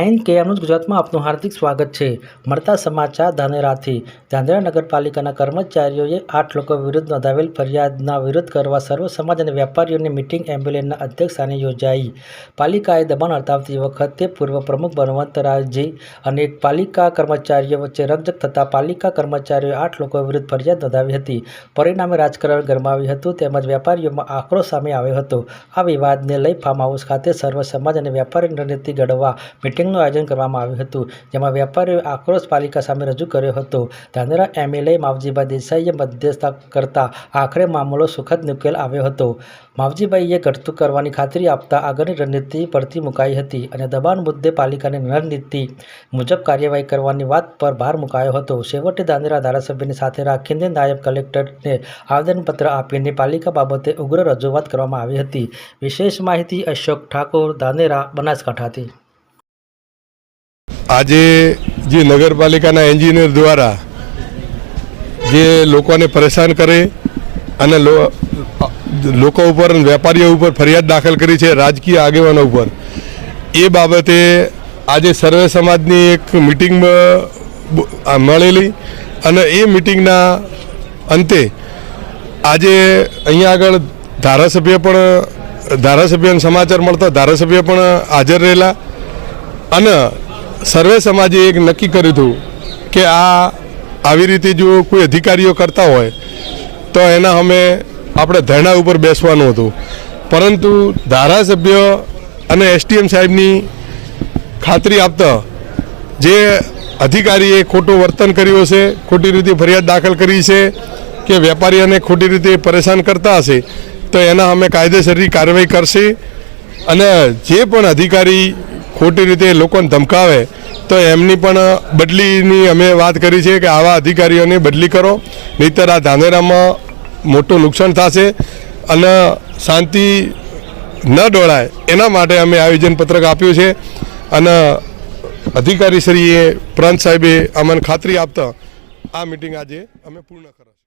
Nine કેએમનું ગુજરાતમાં આપનું હાર્દિક સ્વાગત છે। મળતા સમાચાર ધાનેરાથી। ધાનેરા નગરપાલિકાના કર્મચારીઓએ 8 લોકો વિરુદ્ધ નોંધાવેલ ફરિયાદના વિરોધ કરવા સર્વ સમાજ અને વેપારીઓની મીટિંગ એમ્બ્યુલન્સના અધ્યક્ષસ્થાને યોજાઈ। પાલિકાએ દબાણ હટાવતી વખતે પૂર્વ પ્રમુખ બળવંતરાયજી અને પાલિકા કર્મચારીઓ વચ્ચે રકઝક થતાં પાલિકા કર્મચારીઓએ 8 લોકો વિરુદ્ધ ફરિયાદ નોંધાવી હતી। પરિણામે રાજકારણ ગરમાવ્યું હતું તેમજ વેપારીઓમાં આક્રોશ સામે આવ્યો હતો। આ વિવાદને લઈ ફાર્મ હાઉસ ખાતે સર્વ સમાજ અને વેપારી રણનીતિ ઘડવા મીટિંગનું આયોજન કરવામાં આવ્યું હતું, જેમાં વેપારીઓએ આક્રોશ પાલિકા સામે રજૂ કર્યો હતો। ધાનેરા એમએલએ માવજીભાઈ દેસાઈએ મધ્યસ્થતા કરતા આખરે મામલો સુખદ ઉકેલ આવ્યો હતો। માવજીભાઈએ ઘટતું કરવાની ખાતરી આપતા આગળની રણનીતિ પડતી મુકાઈ હતી અને દબાણ મુદ્દે પાલિકાની રણનીતિ મુજબ કાર્યવાહી કરવાની વાત પર ભાર મુકાયો હતો। છેવટે ધાનેરા ધારાસભ્યને સાથે રાખીને નાયબ કલેક્ટરને આવેદનપત્ર આપીને પાલિકા બાબતે ઉગ્ર રજૂઆત કરવામાં આવી હતી। વિશેષ માહિતી અશોક ઠાકોર, ધાનેરા, બનાસકાંઠાથી। આજે જે નગરપાલિકાના એન્જિનિયર દ્વારા જે લોકોને પરેશાન કરે અને લોકો ઉપર વેપારીઓ ઉપર ફરિયાદ દાખલ કરી છે રાજકીય આગેવાનો ઉપર, એ બાબતે આજે સર્વે સમાજની એક મિટિંગ મળેલી અને એ મિટિંગના અંતે આજે અહીંયા આગળ ધારાસભ્યને સમાચાર મળતા ધારાસભ્ય પણ હાજર રહેલા અને સર્વે સમાજે એક નક્કી કર્યું હતું કે આવી રીતે જો કોઈ અધિકારીઓ કરતા હોય તો એના અમે આપણે ધરણા ઉપર બેસવાનું હતું, પરંતુ ધારાસભ્ય અને એસડીએમ સાહેબની ખાતરી આપતા જે અધિકારીએ ખોટું વર્તન કર્યું હશે, ખોટી રીતે ફરિયાદ દાખલ કરી છે કે વેપારીઓને ખોટી રીતે પરેશાન કરતા હશે તો એના અમે કાયદેસરની કાર્યવાહી કરશે અને જે પણ અધિકારી ખોટી રીતે લોકોને ધમકાવે તો એમની પણ બદલીની અમે વાત કરી છે કે આવા અધિકારીઓને બદલી કરો, નહીંતર આ ધાનેરામાં મોટું નુકસાન થશે અને શાંતિ ન ડોળાય એના માટે અમે આયોજનપત્રક આપ્યું છે અને અધિકારીશ્રીએ પ્રાંત સાહેબે અમને ખાતરી આપતા આ મિટિંગ આજે અમે પૂર્ણ કરી।